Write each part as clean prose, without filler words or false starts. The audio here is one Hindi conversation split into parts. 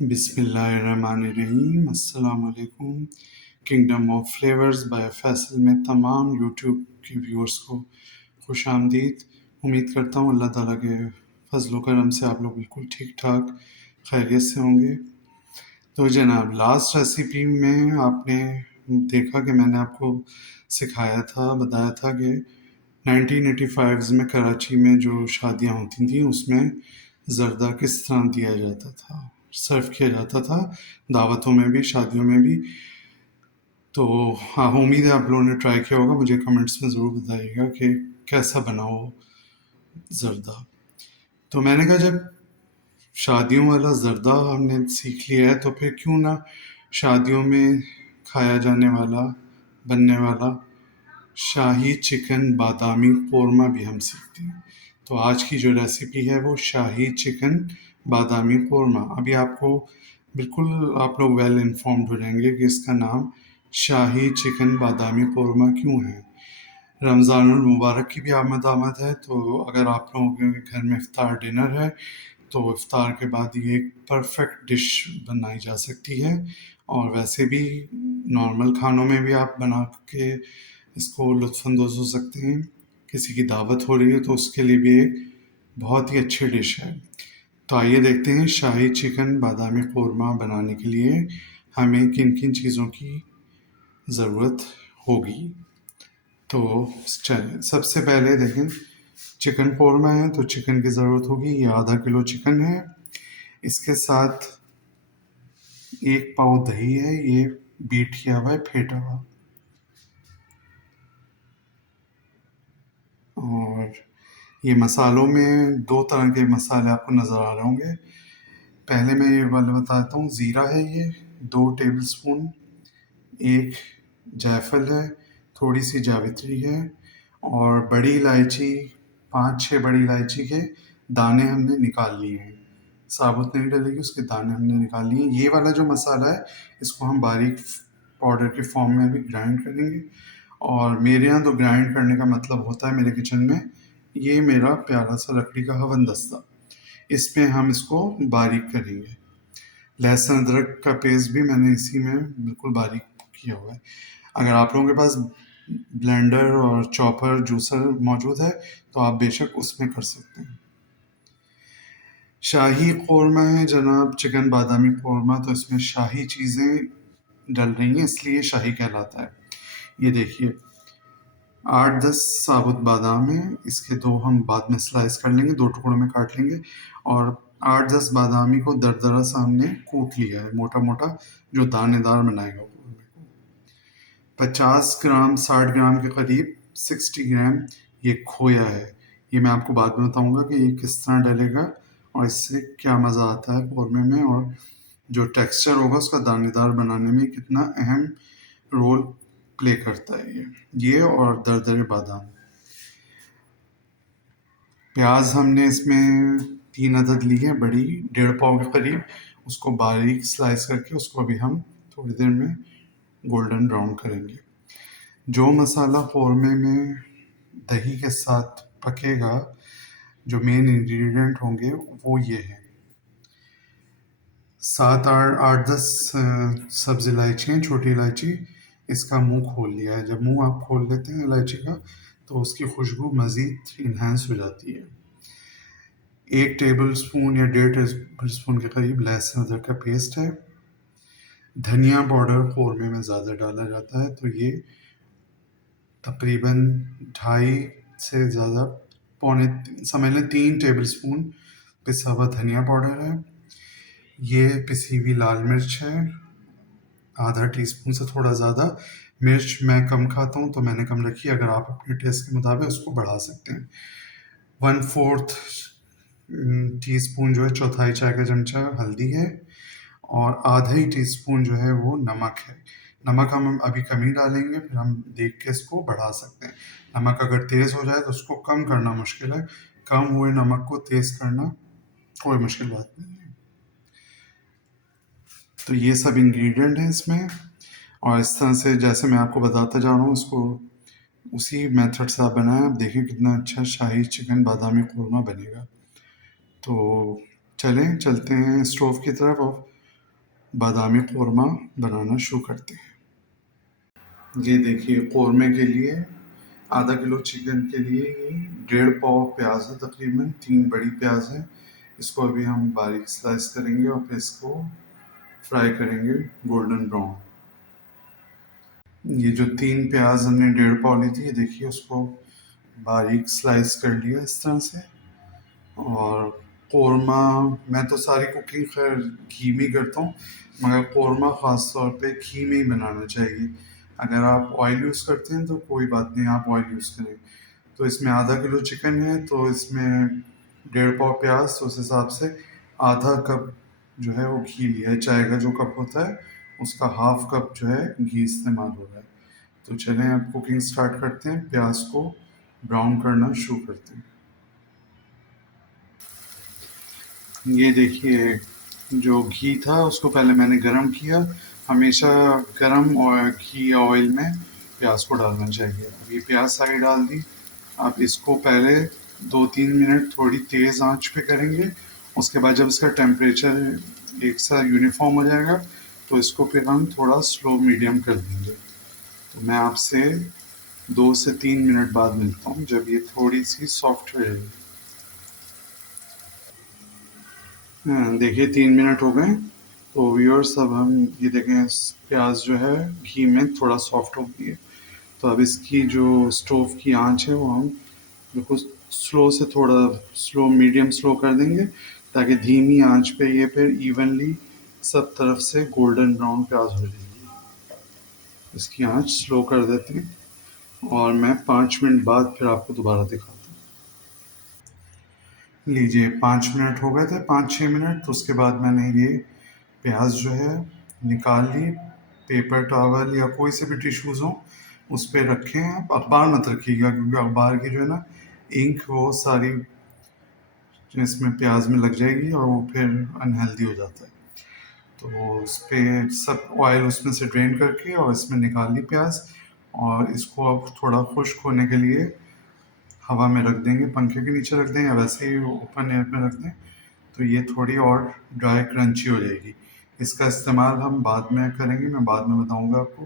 बिस्मिल्लाहिर्रहमानिर्रहीम। अस्सलाम वालेकुम। Kingdom of flavours by Faisal में तमाम यूट्यूब के व्यूअर्स को खुश आमदीद। उम्मीद करता हूँ अल्लाह ताला के फजल करम से आप लोग बिल्कुल ठीक ठाक खैरियत से होंगे। तो जनाब, लास्ट रेसिपी में आपने देखा कि मैंने आपको सिखाया था, बताया था कि 1985 में कराची में जो शादियाँ होती थी उसमें ज़र्दा किस तरह दिया जाता था, सर्व किया जाता था, दावतों में भी शादियों में भी। तो हाँ, उम्मीद है आप लोगों ने ट्राई किया होगा। मुझे कमेंट्स में ज़रूर बताइएगा कि कैसा बना हो ज़र्दा। तो मैंने कहा जब शादियों वाला ज़र्दा हमने सीख लिया है तो फिर क्यों ना शादियों में खाया जाने वाला, बनने वाला शाही चिकन बादामी कोरमा भी हम सीखते हैं। तो आज की जो रेसिपी है वो शाही चिकन बादामी कोरमा। अभी आपको बिल्कुल आप लोग वेल इन्फॉर्म्ड हो जाएंगे कि इसका नाम शाही चिकन बादामी कोरमा क्यों है। रमज़ानुल मुबारक की भी आमद है, तो अगर आप लोगों के घर में इफ्तार डिनर है तो इफ्तार के बाद ये एक परफेक्ट डिश बनाई जा सकती है। और वैसे भी नॉर्मल खानों में भी आप बना के इसको लुत्फ़अंदोज़ हो सकते हैं। किसी की दावत हो रही है तो उसके लिए भी एक बहुत ही अच्छी डिश है। तो आइए देखते हैं शाही चिकन बादामी कोरमा बनाने के लिए हमें किन किन चीज़ों की ज़रूरत होगी। तो चलिए, सबसे पहले देखें, चिकन कोरमा है तो चिकन की ज़रूरत होगी। ये आधा किलो चिकन है। इसके साथ 1 पाव दही है, ये बीट किया हुआ है, फेंटा हुआ। और ये मसालों में 2 तरह के मसाले आपको नज़र आ रहे होंगे। पहले मैं ये वाले बताता हूँ। ज़ीरा है, ये 2 टेबल स्पून। एक जायफल है, थोड़ी सी जावित्री है। और बड़ी इलायची, 5-6 बड़ी इलायची के दाने हमने निकाल लिए हैं। साबुत नहीं डलेगी, उसके दाने हमने निकाल लिए हैं। ये वाला जो मसाला है इसको हम बारीक पाउडर के फॉर्म में भी ग्राइंड करेंगे। और मेरे यहाँ तो ग्राइंड करने का मतलब होता है मेरे किचन में ये मेरा प्यारा सा लकड़ी का हवन दस्ता, इसमें हम इसको बारीक करेंगे। लहसुन अदरक का पेस्ट भी मैंने इसी में बिल्कुल बारीक किया हुआ है। अगर आप लोगों के पास ब्लेंडर और चॉपर जूसर मौजूद है तो आप बेशक उसमें कर सकते हैं। शाही कोरमा है जनाब, चिकन बादामी कोरमा, तो इसमें शाही चीज़ें डल रही हैं इसलिए शाही कहलाता है। ये देखिए, 8-10 साबुत बादाम है, इसके 2 हम बाद में स्लाइस कर लेंगे, 2 टुकड़ों में काट लेंगे। और 8-10 बादामी को दरदरा सा हमने कूट लिया है, मोटा मोटा, जो दानेदार बनाएगा कोरमे को। 50 ग्राम 60 ग्राम के करीब 60 ग्राम ये खोया है। ये मैं आपको बाद में बताऊंगा कि ये किस तरह डलेगा और इससे क्या मज़ा आता है कौरमे में, और जो टेक्सचर होगा उसका दानेदार बनाने में कितना अहम रोल प्ले करता है ये और दरदरे बादाम। प्याज हमने इसमें 3 अदद ली है, बड़ी 1.5 पाव के करीब। उसको बारीक स्लाइस करके उसको अभी हम थोड़ी देर में गोल्डन ब्राउन करेंगे। जो मसाला कौरमे में दही के साथ पकेगा, जो मेन इंग्रेडिएंट होंगे वो ये है। 7-8-10 सब्ज़ इलायची, छोटी इलायची। इसका मुंह खोल लिया है। जब मुंह आप खोल लेते हैं इलायची का तो उसकी खुशबू मज़ीद इन्हांस हो जाती है। 1 टेबल स्पून या 1.5 टेबल स्पून के करीब लहसुन अदरक का पेस्ट है। धनिया पाउडर कौरमे में ज़्यादा डाला जाता है, तो ये तकरीबन 2.5 से ज़्यादा, पौने समझ लें 3 टेबल स्पून पिसा हुआ धनिया पाउडर है। ये पिसी हुई लाल मिर्च है, आधा टीस्पून से थोड़ा ज़्यादा। मिर्च मैं कम खाता हूँ तो मैंने कम रखी है, अगर आप अपने टेस्ट के मुताबिक उसको बढ़ा सकते हैं। 1/4 टीस्पून जो है, चौथाई चाय का चमचा हल्दी है। और आधा ही टीस्पून जो है वो नमक है। नमक हम अभी कम ही डालेंगे, फिर हम देख के इसको बढ़ा सकते हैं। नमक अगर तेज़ हो जाए तो उसको कम करना मुश्किल है, कम हुए नमक को तेज़ करना कोई मुश्किल बात नहीं है। तो ये सब इंग्रेडिएंट हैं इसमें, और इस तरह से जैसे मैं आपको बताता जा रहा हूँ इसको उसी मेथड से आप बनाएं। आप देखें कितना अच्छा शाही चिकन बादामी कोरमा बनेगा। तो चलें, चलते हैं स्टोव की तरफ और बादामी कौरमा बनाना शुरू करते हैं। ये देखिए कौरमे के लिए आधा किलो चिकन के लिए ये 1.5 पाव प्याज है, तकरीबन 3 बड़ी प्याज है। इसको अभी हम बारीक स्लाइस करेंगे और फिर इसको फ्राई करेंगे गोल्डन ब्राउन। ये जो 3 प्याज हमने 1.5 पाव ली थी, ये देखिए उसको बारीक स्लाइस कर लिया इस तरह से। और कौरमा मैं तो सारी कुकिंग खैर घी में ही करता हूँ, मगर कौरमा ख़ास तौर पे घी में ही बनाना चाहिए। अगर आप ऑयल यूज़ करते हैं तो कोई बात नहीं, आप ऑयल यूज़ करें। तो इसमें आधा किलो चिकन है, तो इसमें 1.5 पाव प्याज, तो उस हिसाब से आधा कप जो है वो घी लिया है। चाय का जो कप होता है उसका हाफ कप जो है घी इस्तेमाल हो रहा है। तो चलें अब कुकिंग स्टार्ट करते हैं, प्याज को ब्राउन करना शुरू करते हैं। ये देखिए जो घी था उसको पहले मैंने गरम किया। हमेशा गरम और घी या ऑयल में प्याज को डालना चाहिए। अब ये प्याज सारी डाल दी। आप इसको पहले 2-3 मिनट थोड़ी तेज़ आंच पे करेंगे। उसके बाद जब इसका टेम्परेचर एक सा यूनिफॉर्म हो जाएगा तो इसको फिर हम थोड़ा स्लो मीडियम कर देंगे। तो मैं आपसे 2 से 3 मिनट बाद मिलता हूँ जब ये थोड़ी सी सॉफ्ट हो जाएगी। देखिए 3 मिनट हो गए। तो व्यूअर्स अब हम ये देखें प्याज जो है घी में थोड़ा सॉफ्ट हो गई है। तो अब इसकी जो स्टोव की आंच है वो हम बिल्कुल स्लो से थोड़ा स्लो मीडियम स्लो कर देंगे, ताकि धीमी आंच पे ये फिर इवनली सब तरफ से गोल्डन ब्राउन प्याज हो जाएगी। इसकी आंच स्लो कर देते हैं और मैं 5 मिनट बाद फिर आपको दोबारा दिखाता हूँ। लीजिए 5 मिनट हो गए थे, 5-6 मिनट। तो उसके बाद मैंने ये प्याज जो है निकाल ली। पेपर टॉवल या कोई से भी टिश्यूज़ हो उस पे रखें। आप अखबार मत रखिएगा, क्योंकि अखबार की जो है ना इंक वो सारी जो इसमें प्याज में लग जाएगी और वो फिर अनहेल्दी हो जाता है। तो उस पर सब ऑयल उसमें से ड्रेन करके और इसमें निकाल ली प्याज। और इसको अब थोड़ा खुश्क होने के लिए हवा में रख देंगे, पंखे के नीचे रख दें या वैसे ही ओपन एयर में रख दें। तो ये थोड़ी और ड्राई क्रंची हो जाएगी। इसका इस्तेमाल हम बाद में करेंगे, मैं बाद में बताऊंगा आपको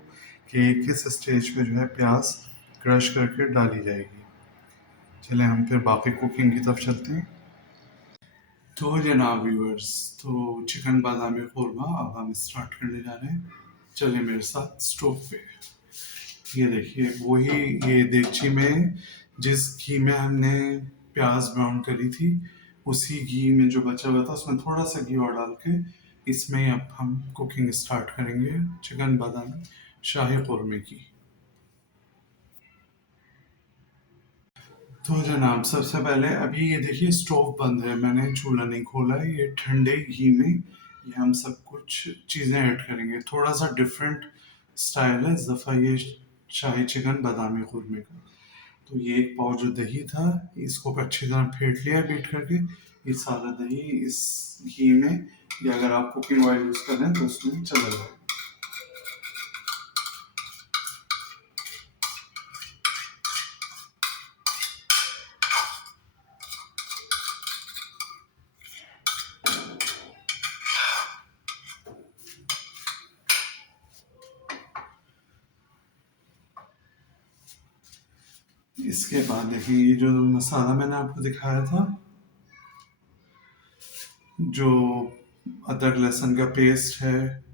कि किस स्टेज पे जो है प्याज क्रश करके डाली जाएगी। चलें हम फिर बाकी कुकिंग की तरफ चलते हैं। तो जनाब व्यूअर्स, तो चिकन बादामी कौरमा अब हम स्टार्ट करने जा रहे हैं। चलें मेरे साथ स्टोव पे। ये देखिए वही ये देगची में जिस घी में हमने प्याज ब्राउन करी थी, उसी घी में जो बचा हुआ था उसमें थोड़ा सा घी और डाल के इसमें अब हम कुकिंग स्टार्ट करेंगे चिकन बादामी शाही कौरमे की। तो जनाब सबसे पहले अभी ये देखिए स्टोव बंद है, मैंने चूल्हा नहीं खोला है। ये ठंडे घी में ये हम सब कुछ चीज़ें ऐड करेंगे। थोड़ा सा डिफरेंट स्टाइल है इस दफ़ा ये शाही चिकन बादामी कौरमे का। तो ये 1 पाव जो दही था इसको अच्छी तरह फेंट लिया बीट करके। ये सारा दही इस घी में, या अगर आप कुकिंग ऑयल यूज़ कर रहे हैं तो उसमें चला जाए। इसके बाद देखिए ये जो मसाला मैंने आपको दिखाया था, जो अदरक लहसुन का पेस्ट है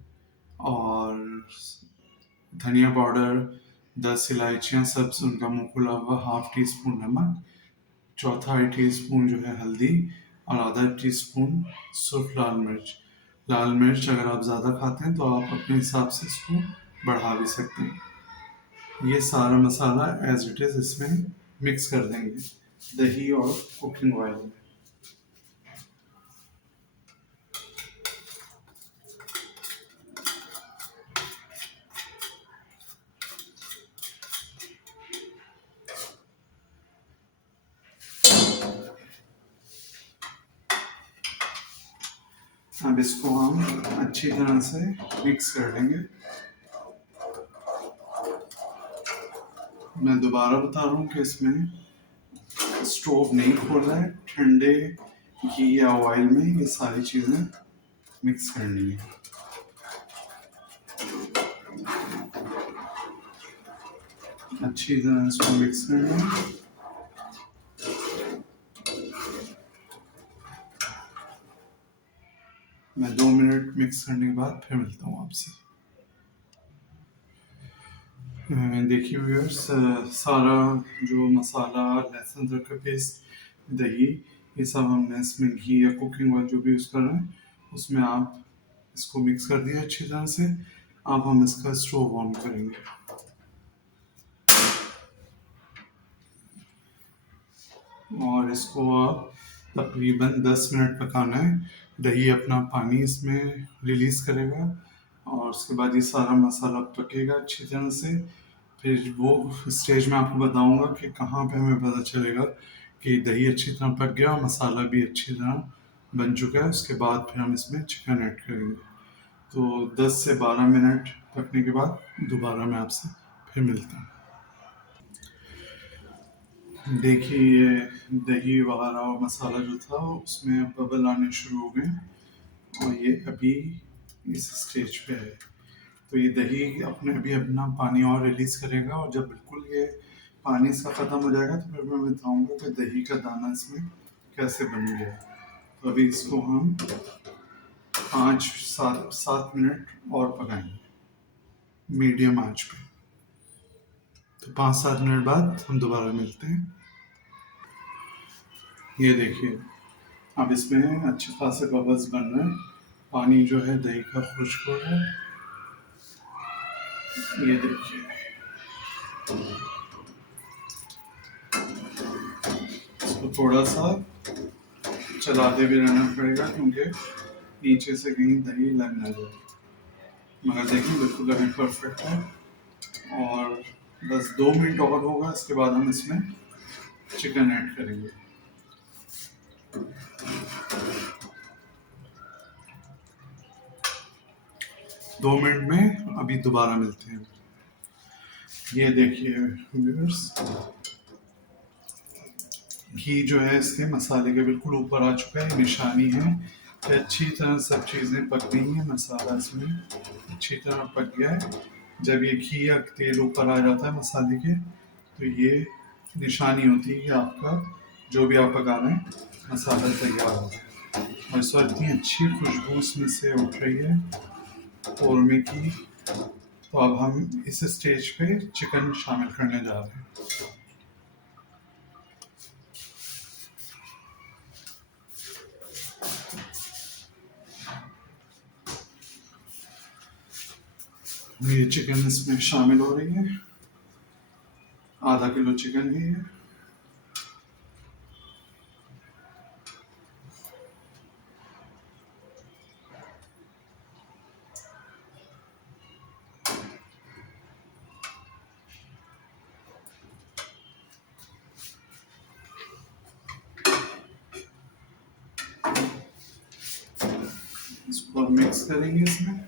और धनिया पाउडर, 10 इलायचियाँ, सब उनका मुँह खुला हुआ, ½ टी स्पून नमक, चौथा टीस्पून जो है हल्दी और आधा टीस्पून सुर्ख लाल मिर्च। लाल मिर्च अगर आप ज़्यादा खाते हैं तो आप अपने हिसाब से इसको बढ़ा भी सकते हैं। ये सारा मसाला एज इट इज़ इसमें मिक्स कर देंगे दही और कुकिंग ऑयल में। अब इसको हम अच्छी तरह से मिक्स कर लेंगे। मैं दोबारा बता रहा हूँ कि इसमें स्टोव नहीं खोलना है, ठंडे घी या ऑयल में ये सारी चीज़ें मिक्स करनी है। अच्छी तरह इसको मिक्स करना है। मैं 2 मिनट मिक्स करने के बाद फिर मिलता हूँ आपसे। देखिए व्यूअर्स, सारा जो मसाला, लहसुन अदरक का पेस्ट, दही, ये सब हमने इसमें घी या कुकिंग ऑयल जो भी यूज़ कर रहे हैं उसमें आप इसको मिक्स कर दिया अच्छी तरह से। अब हम इसका स्टोव ऑन करेंगे और इसको आप तकरीबन 10 मिनट पकाना है। दही अपना पानी इसमें रिलीज़ करेगा और उसके बाद ये सारा मसाला पकेगा अच्छी तरह से। फिर वो स्टेज में आपको बताऊंगा कि कहाँ पे हमें पता चलेगा कि दही अच्छी तरह पक गया और मसाला भी अच्छी तरह बन चुका है। उसके बाद फिर हम इसमें चिकन ऐड करेंगे। तो 10 से 12 मिनट पकने के बाद दोबारा मैं आपसे फिर मिलता हूँ। देखिए ये दही वगैरह और मसाला जो था उसमें बबल आने शुरू हो गए और ये अभी इस स्टेज पे है। तो ये दही अपने अभी अपना पानी और रिलीज करेगा और जब बिल्कुल ये पानी इसका ख़त्म हो जाएगा तो फिर मैं बताऊंगा कि दही का दाना इसमें कैसे बन गया। तो अभी इसको हम 5 7 7 मिनट और पकाएंगे मीडियम आंच पे। तो 5 7 मिनट बाद हम दोबारा मिलते हैं। ये देखिए अब इसमें अच्छे खासे बबल्स बन रहे हैं, पानी जो है दही का खुश्क हो रहा है। ये देखिए इसको थोड़ा सा चलाते भी रहना पड़ेगा क्योंकि नीचे से कहीं दही लग ना जाए। मगर देखिए बिल्कुल अभी परफेक्ट है और बस 2 मिनट और होगा, इसके बाद हम इसमें चिकन ऐड करेंगे। 2 मिनट में अभी दोबारा मिलते हैं। ये देखिए व्यूअर्स, घी जो है इसके मसाले के बिल्कुल ऊपर आ चुका है। निशानी है कि अच्छी तरह सब चीज़ें पक गई हैं, मसाला इसमें अच्छी तरह पक गया है। जब ये घी या तेल ऊपर आ जाता है मसाले के तो ये निशानी होती है कि आपका जो भी आप पका रहे हैं मसाला तैयार हो गया। और इस वक्त इतनी अच्छी खुशबू इसमें से उठ रही है कौरमे की। तो अब हम इस स्टेज पे चिकन शामिल करने जा रहे हैं। ये चिकन इसमें शामिल हो रही है, ½ किलो चिकन है ये। इसको मिक्स करेंगे इसमें।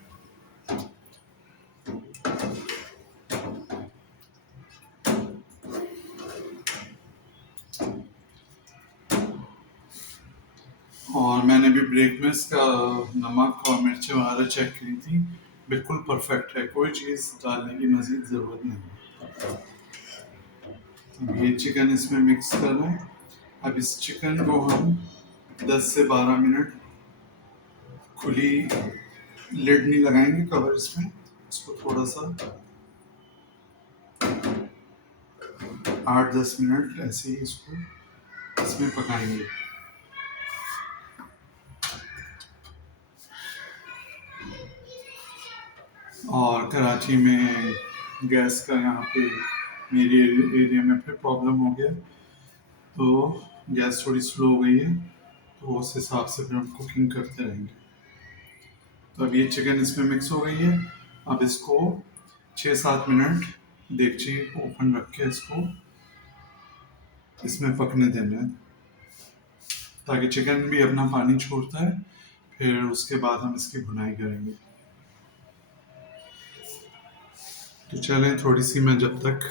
और मैंने भी ब्रेक में इसका नमक और मिर्ची वगैरह चेक की थी, बिल्कुल परफेक्ट है, कोई चीज़ डालने की मज़ीद ज़रूरत नहीं। अब ये चिकन इसमें मिक्स करना है। अब इस चिकन को हम 10 से 12 मिनट खुली लिड नहीं लगाएंगे, कवर इसमें इसको थोड़ा सा 8 10 मिनट ऐसे ही इसको इसमें पकाएंगे। और कराची में गैस का यहाँ पे मेरे एरिया में फिर प्रॉब्लम हो गया, तो गैस थोड़ी स्लो हो गई है, तो उस हिसाब से फिर हम कुकिंग करते रहेंगे। तो अब ये चिकन इसमें मिक्स हो गई है। अब इसको 6 7 मिनट देगची ओपन रख के इसको इसमें पकने देना है ताकि चिकन भी अपना पानी छोड़ता है। फिर उसके बाद हम इसकी भुनाई करेंगे। तो चलें थोड़ी सी मैं जब तक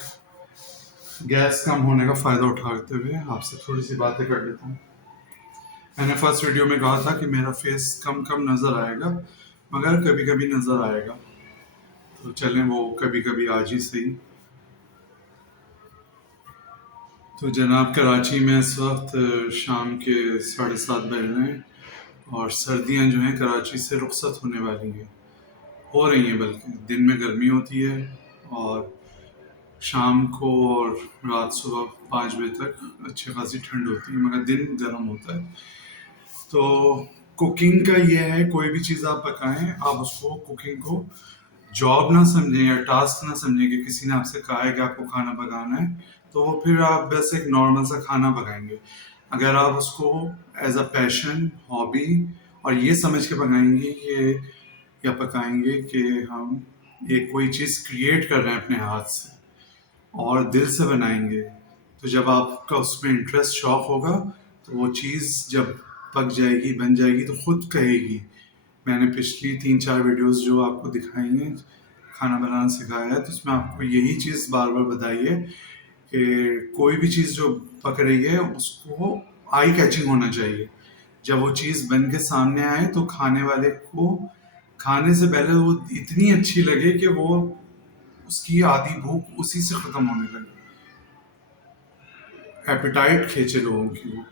गैस कम होने का फ़ायदा उठाते हुए आपसे थोड़ी सी बातें कर लेता हूँ। मैंने फर्स्ट वीडियो में कहा था कि मेरा फेस कम कम नज़र आएगा, मगर कभी कभी नज़र आएगा। तो चलें वो कभी कभी आज ही सही। तो जनाब कराची में इस वक्त शाम के 7:30 बज रहे हैं और सर्दियां जो हैं कराची से रुखसत होने वाली हैं, हो रही हैं। बल्कि दिन में गर्मी होती है और शाम को और रात सुबह 5 बजे तक अच्छी खासी ठंड होती है, मगर दिन गर्म होता है। तो कुकिंग का ये है, कोई भी चीज़ आप पकाएं, आप उसको कुकिंग को जॉब ना समझें या टास्क ना समझें कि किसी ने आपसे कहा है कि आपको खाना पकाना है, तो वो फिर आप बस एक नॉर्मल सा खाना पकाएंगे। अगर आप उसको एज अ पैशन, हॉबी और ये समझ के पकाएंगे कि या पकाएंगे कि हम एक कोई चीज़ क्रिएट कर रहे हैं अपने हाथ से और दिल से बनाएंगे, तो जब आपका उसमें इंटरेस्ट, शौक होगा, तो वो चीज़ जब पक जाएगी, बन जाएगी, तो खुद कहेगी। मैंने पिछली 3-4 वीडियोस जो आपको दिखाई हैं, खाना बनाना सिखाया है, तो उसमें आपको यही चीज़ बार बार बताई है कि कोई भी चीज़ जो पक रही है उसको आई कैचिंग होना चाहिए। जब वो चीज़ बन के सामने आए तो खाने वाले को खाने से पहले वो इतनी अच्छी लगे कि वो उसकी आधी भूख उसी से ख़त्म होने लगे, एपेटाइट खींचे लोगों की वो।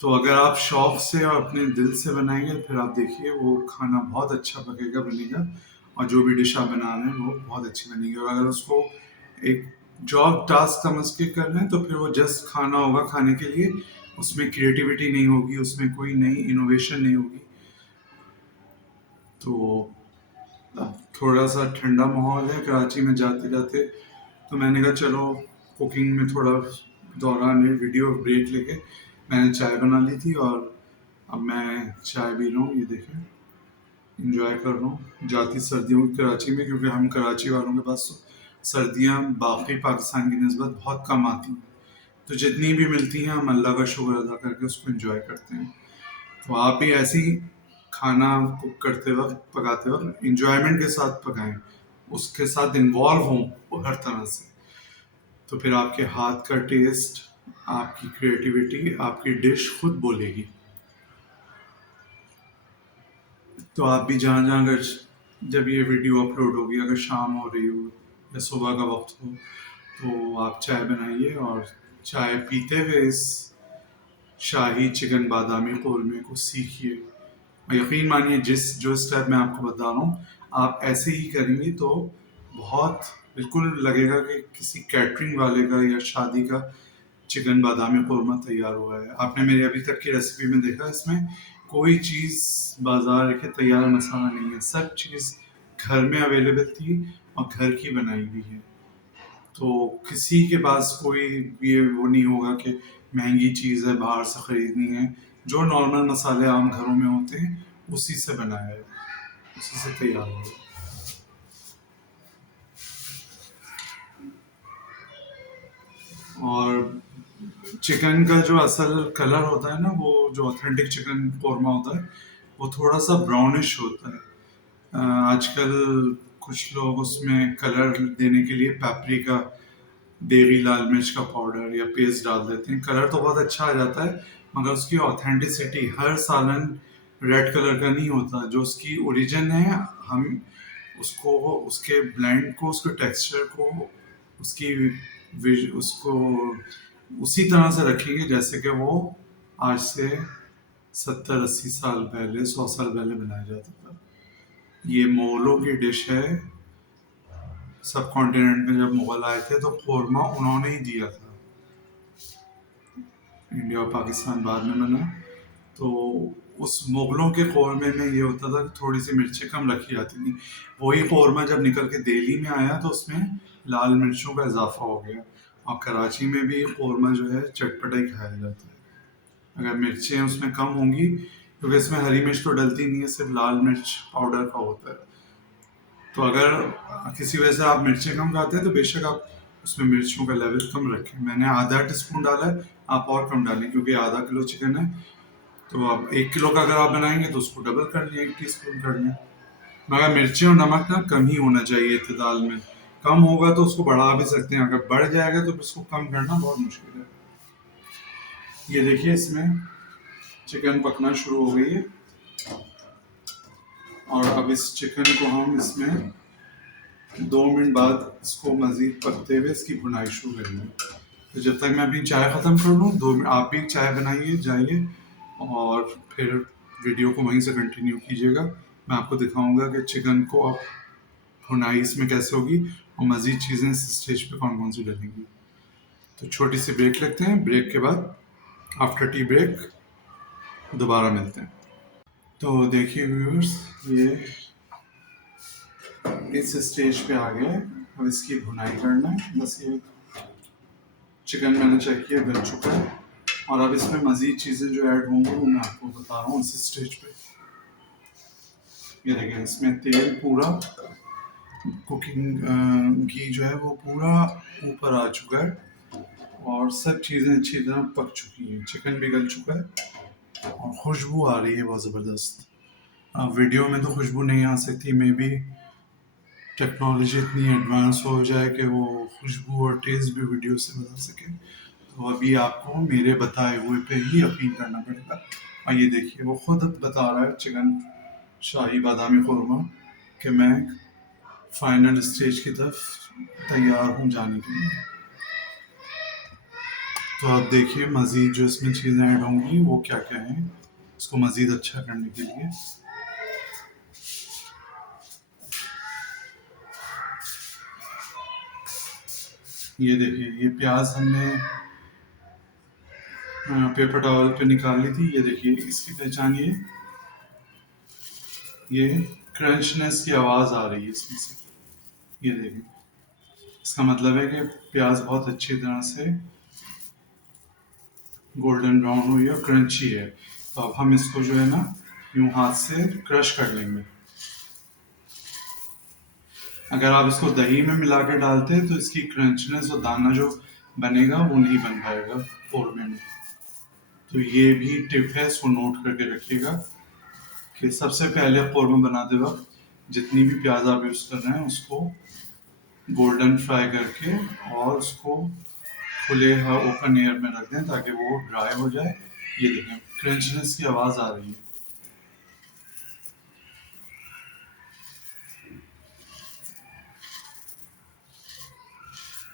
तो अगर आप शौक से और अपने दिल से बनाएंगे, फिर आप देखिए वो खाना बहुत अच्छा पकेगा, बनेगा, और जो भी डिश आप बना रहे हैं वो बहुत अच्छी बनेगी। और अगर उसको एक जॉब टास्क समझ के कर रहे हैं, तो फिर वो जस्ट खाना होगा खाने के लिए, उसमें क्रिएटिविटी नहीं होगी, उसमें कोई नई इनोवेशन नहीं होगी। तो अब थोड़ा सा ठंडा माहौल है कराची में जाते जाते, तो मैंने कहा चलो कुकिंग में थोड़ा दौरान वीडियो ब्रेक लेके मैंने चाय बना ली थी, और अब मैं चाय पी रहा हूँ, ये देखें, इंजॉय कर रहा हूँ जाती सर्दियों की कराची में, क्योंकि हम कराची वालों के पास तो सर्दियाँ बाकी पाकिस्तान की नस्बत बहुत कम आती हैं। तो जितनी भी मिलती हैं हम अल्लाह का शुक्र अदा करके उसको एंजॉय करते हैं। तो आप भी ऐसी खाना कुक करते वक्त, पकाते वक्त इंजॉयमेंट के साथ पकाएं, उसके साथ इन्वॉल्व हों हर तरह से। तो फिर आपके हाथ का टेस्ट, आपकी क्रिएटिविटी, आपकी डिश खुद बोलेगी। तो आप भी जहाँ जहाँ अगर जब ये वीडियो अपलोड होगी, अगर शाम हो रही हो या सुबह का वक्त हो, तो आप चाय बनाइए और चाय पीते हुए इस शाही चिकन बादामी कौरमे को सीखिए। और यकीन मानिए, जिस जो स्टेप मैं आपको बता रहा हूँ, आप ऐसे ही करेंगे तो बहुत बिल्कुल लगेगा कि किसी कैटरिंग वाले का या शादी का चिकन बादामी कौरमा तैयार हुआ है। आपने मेरी अभी तक की रेसिपी में देखा, इसमें कोई चीज़ बाजार के तैयार मसाला नहीं है, सब चीज़ घर में अवेलेबल थी और घर की बनाई हुई है। तो किसी के पास कोई ये वो नहीं होगा कि महंगी चीज़ है बाहर से ख़रीदनी है। जो नॉर्मल मसाले आम घरों में होते हैं उसी से बनाया है, उसी से तैयार हुआ है। और चिकन का जो असल कलर होता है ना, वो जो ऑथेंटिक चिकन कौरमा होता है, वो थोड़ा सा ब्राउनिश होता है। आजकल कुछ लोग उसमें कलर देने के लिए पेपरिका, देगी लाल मिर्च का पाउडर या पेस्ट डाल देते हैं। कलर तो बहुत अच्छा आ जाता है, मगर उसकी ऑथेंटिसिटी, हर सालन रेड कलर का नहीं होता। जो उसकी ओरिजिन है, हम उसको, उसके ब्लेंड को, उसके टेक्सचर को, उसकी उसको उसी तरह से रखेंगे जैसे कि वो आज से 70-80 साल पहले, 100 साल पहले बनाया जाता था। ये मोगलों की डिश है। सब कॉन्टिनेंट में जब मुगल आए थे तो कौरमा उन्होंने ही दिया था। इंडिया और पाकिस्तान बाद में बना। तो उस मुगलों के कौरमे में ये होता था कि थोड़ी सी मिर्चें कम रखी जाती थी। वही कौरमा जब निकल के दिल्ली में आया तो उसमें लाल मिर्चों का इजाफा हो गया, और कराची में भी कौरमा जो है चटपटा ही खाया जाता है। अगर मिर्चें उसमें कम होंगी, क्योंकि इसमें हरी मिर्च तो डलती नहीं है, सिर्फ लाल मिर्च पाउडर का होता है। तो अगर किसी वजह से आप मिर्चें कम खाते हैं, तो बेशक आप उसमें मिर्चों का लेवल कम रखें। मैंने आधा टीस्पून डाला है, आप और कम डालें, क्योंकि आधा किलो चिकन है। तो आप 1 किलो का अगर आप बनाएंगे तो उसको डबल कर लें, 1 टीस्पून कर लें। मगर मिर्ची और नमक ना कम ही होना चाहिए इत्तेदाल में। कम होगा तो उसको बढ़ा भी सकते हैं, अगर बढ़ जाएगा तो उसको कम करना बहुत मुश्किल है। ये देखिए, इसमें चिकन पकना शुरू हो गई है, और अब इस चिकन को हम इसमें 2 मिनट बाद इसको मज़ीद पकते हुए इसकी भुनाई शुरू करेंगे। तो जब तक मैं अपनी चाय ख़त्म कर लूँ, 2 मिनट आप भी चाय बनाइए जाइए, और फिर वीडियो को वहीं से कंटिन्यू कीजिएगा। मैं आपको दिखाऊंगा कि चिकन को आप भुनाई इसमें कैसे होगी और मज़ीद चीज़ें इस स्टेज पे कौन कौन सी डलेंगी। तो छोटी सी ब्रेक लेते हैं, ब्रेक के बाद आफ्टर टी ब्रेक दोबारा मिलते हैं। तो देखिए व्यूअर्स, ये इस स्टेज पे आ गया है। अब इसकी भुनाई करना है, बस ये चिकन मैंने चेक किया गल चुका है, और अब इसमें मज़ीद चीज़ें जो ऐड होंगी वो मैं आपको बता रहा हूँ इस स्टेज पे। ये देखें, इसमें तेल पूरा, कुकिंग घी जो है वो पूरा ऊपर आ चुका है, और सब चीज़ें अच्छी तरह पक चुकी हैं, चिकन भी गल चुका है और खुशबू आ रही है बहुत ज़बरदस्त। वीडियो में तो खुशबू नहीं आ सकती, मे बी टेक्नोलॉजी इतनी एडवांस हो जाए कि वो खुशबू और टेस्ट भी वीडियो से बता सके। तो अभी आपको मेरे बताए हुए पे ही यकीन करना पड़ेगा। और ये देखिए, वो खुद बता रहा है चिकन शाही बादामी खुरमा कि मैं फाइनल स्टेज की तरफ तैयार हूँ जाने के लिए। तो आप देखिए मज़ीद जो इसमें चीज़ें ऐड होंगी वो क्या क्या हैं, इसको मज़ीद अच्छा करने के लिए। ये देखिए, ये प्याज हमने पेपर टॉवल पे निकाल ली थी। ये देखिए, इसकी पहचान ये क्रंचनेस की आवाज़ आ रही है इसमें से। ये देखिए, इसका मतलब है कि प्याज बहुत अच्छी तरह से गोल्डन ब्राउन हुई है और क्रंची है। तो अब हम इसको जो है ना यूं हाथ से क्रश कर लेंगे। अगर आप इसको दही में मिला के डालते हैं तो इसकी क्रंचनेस और दाना जो बनेगा वो नहीं बन पाएगा कौरमे में। तो ये भी टिप है, इसको नोट करके रखिएगा कि सबसे पहले कौरमा बनाते वक्त जितनी भी प्याज आप यूज़ कर रहे हैं उसको गोल्डन फ्राई करके और उसको खुले ओपन एयर में रख दें ताकि वो ड्राई हो जाए। ये देखें, क्रंचनेस की आवाज़ आ रही है।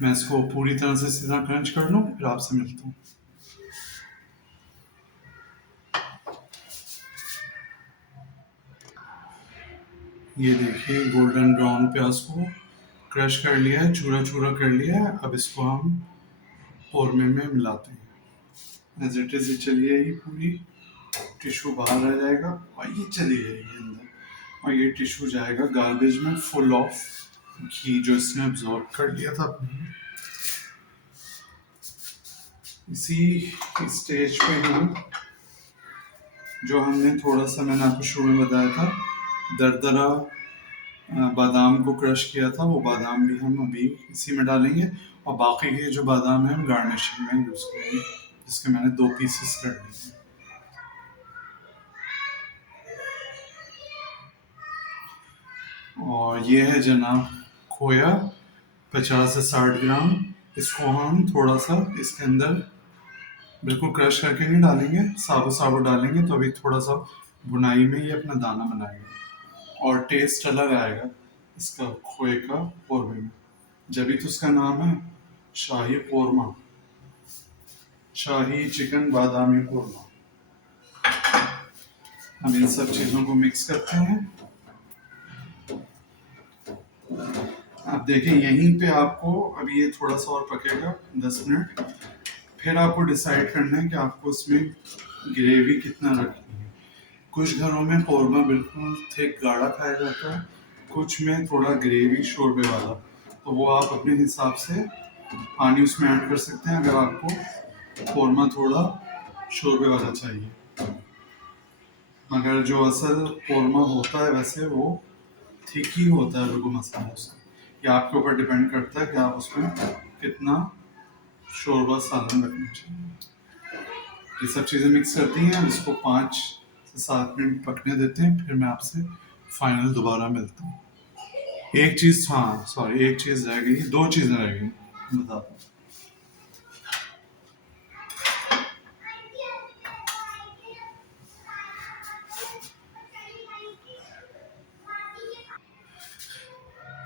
मैं इसको पूरी तरह से सीधा क्रंच कर लूँ, फिर आपसे मिलता हूँ। ये देखिए, गोल्डन ब्राउन प्याज को क्रश कर लिया है, चूरा चूरा कर लिया है। अब इसको हम कौरमे में मिलाते हैं। एज इट इज़ ये चली जाएगी, पूरी टिश्यू बाहर रह जाएगा और ये चली जाएगी अंदर, और ये टिश्यू जाएगा गार्बेज में फुल ऑफ घी जो इसने अब्जॉर्ब कर लिया था अपने। इसी स्टेज पे हम जो हमने थोड़ा सा, मैंने आपको शुरू में बताया था, दरदरा बादाम को क्रश किया था, वो बादाम भी हम अभी इसी में डालेंगे, और बाकी के जो बादाम है हम गार्निशिंग में यूज़ करेंगे, जिसके मैंने 2 पीसेस कर लिए। और ये है जनाब खोया, 50 से 60 ग्राम। इसको हम थोड़ा सा इसके अंदर बिल्कुल क्रश करके नहीं डालेंगे, साबुत साबुत डालेंगे, तो अभी थोड़ा सा बुनाई में ये अपना दाना बनाएगा और टेस्ट अलग आएगा इसका खोए का कौरमे में। जभी तो उसका नाम है शाही कौरमा, शाही चिकन बादामी कौरमा। हम इन सब चीज़ों को मिक्स करते हैं। आप देखें यहीं पे आपको, अभी ये थोड़ा सा और पकेगा 10 मिनट, फिर आपको डिसाइड करना है कि आपको इसमें ग्रेवी कितना रखनी है। कुछ घरों में कौरमा बिल्कुल थिक गाढ़ा खाया जाता है, कुछ में थोड़ा ग्रेवी शोरबे वाला, तो वो आप अपने हिसाब से पानी उसमें ऐड कर सकते हैं अगर आपको कौरमा थोड़ा शोरबे वाला चाहिए। मगर जो असल कौरमा होता है वैसे वो ठीक ही होता है बिल्कुल मसालों से। ये आपके ऊपर डिपेंड करता है कि आप उसमें कितना शोरबा सालन रखना चाहिए। ये सब चीज़ें मिक्स करती हैं, इसको 5 से 7 मिनट पकने देते हैं, फिर मैं आपसे फाइनल दोबारा मिलता हूँ। एक चीज़, हाँ सॉरी, एक चीज़ रह गई, 2 चीज़ें रह गई, बताता हूँ।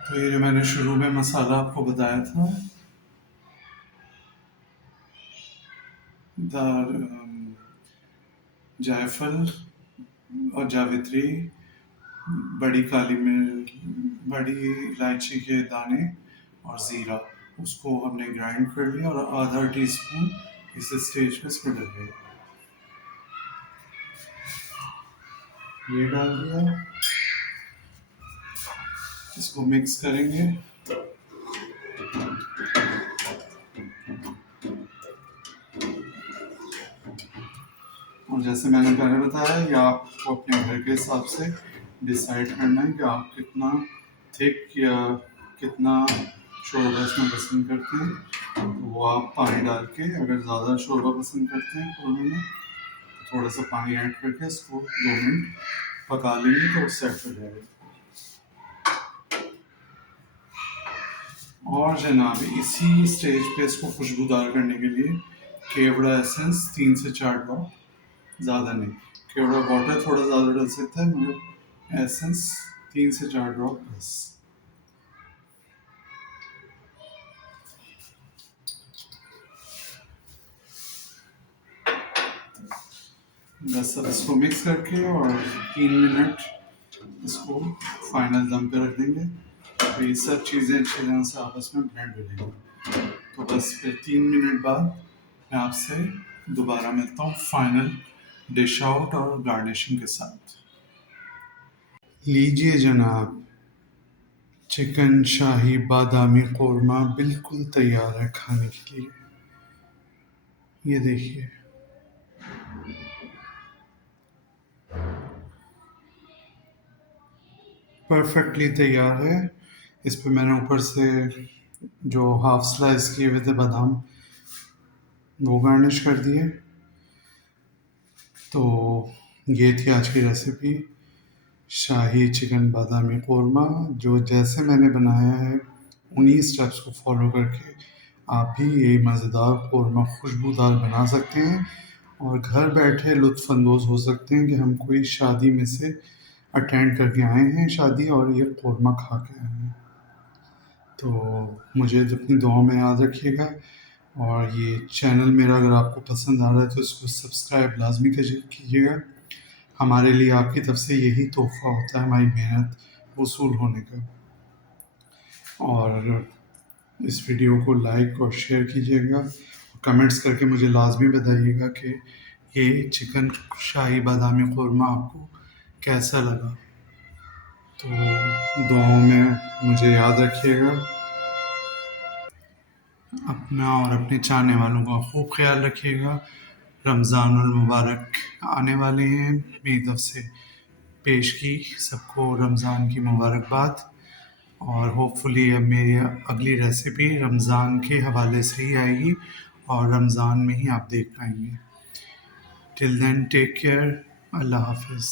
तो ये जो मैंने शुरू में मसाला आपको बताया था, जायफल और जावित्री, बड़ी काली मिर्च, बड़ी इलायची के दाने और ज़ीरा, उसको हमने ग्राइंड कर लिया और आधा टी स्पून इस स्टेज पे इसमें डल गया, ये डाल दिया। इसको मिक्स करेंगे। और जैसे मैंने पहले बताया, ये आपको अपने घर के हिसाब से डिसाइड करना है कि आप कितना थिक या कितना शोरबा इसमें पसंद करते हैं, तो वो आप पानी डाल के, अगर ज़्यादा शोरबा पसंद करते हैं तो उन्होंने थोड़ा सा पानी ऐड करके इसको 2 मिनट पका लेंगे तो सेट हो जाएगा। और जनाब इसी स्टेज पे इसको खुशबूदार करने के लिए केवड़ा एसेंस 3 से 4 ड्रॉप, ज़्यादा नहीं, केवड़ा वाटर थोड़ा ज़्यादा डल सकता है मगर एसेंस 3 से 4 ड्रॉप बस। बस अब इसको मिक्स करके और 3 मिनट इसको फाइनल दम पे रख देंगे, तो ये सब चीज़ें अच्छी तरह से आपस में ब्लेंड हो जाएंगी। तो बस फिर 3 मिनट बाद मैं आपसे दोबारा मिलता हूँ फाइनल डिश आउट और गार्निशिंग के साथ। लीजिए जनाब, चिकन शाही बादामी कौरमा बिल्कुल तैयार है खाने के लिए। ये देखिए, परफेक्टली तैयार है। इस पे मैंने ऊपर से जो हाफ स्लाइस किए हुए थे बादाम, वो गार्निश कर दिए। तो ये थी आज की रेसिपी, शाही चिकन बादामी कौरमा, जो जैसे मैंने बनाया है उन्हीं स्टेप्स को फॉलो करके आप भी यही मज़ेदार कौरमा खुशबूदार बना सकते हैं और घर बैठे लुत्फ़अंदोज़ हो सकते हैं कि हम कोई शादी में से अटेंड करके आए हैं शादी और ये कौरमा खा के आए हैं। तो मुझे अपनी दुआओं में याद रखिएगा, और ये चैनल मेरा अगर आपको पसंद आ रहा है तो इसको सब्सक्राइब लाजमी कीजिएगा। हमारे लिए आपकी तरफ से यही तोहफ़ा होता है हमारी मेहनत वसूल होने का। और इस वीडियो को लाइक और शेयर कीजिएगा, कमेंट्स करके मुझे लाजमी बताइएगा कि ये चिकन शाही बादामी कौरमा आपको कैसा लगा। तो दुआओं में मुझे याद रखिएगा, अपना और अपने चाहने वालों का खूब ख्याल रखिएगा। रमज़ानुल मुबारक आने वाले हैं, मेरी तरफ से पेश की सबको रमज़ान की मुबारकबाद। और होपफुली अब मेरी अगली रेसिपी रमज़ान के हवाले से ही आएगी और रमज़ान में ही आप देख पाएंगे। टिल देन टेक केयर, अल्लाह हाफिज़।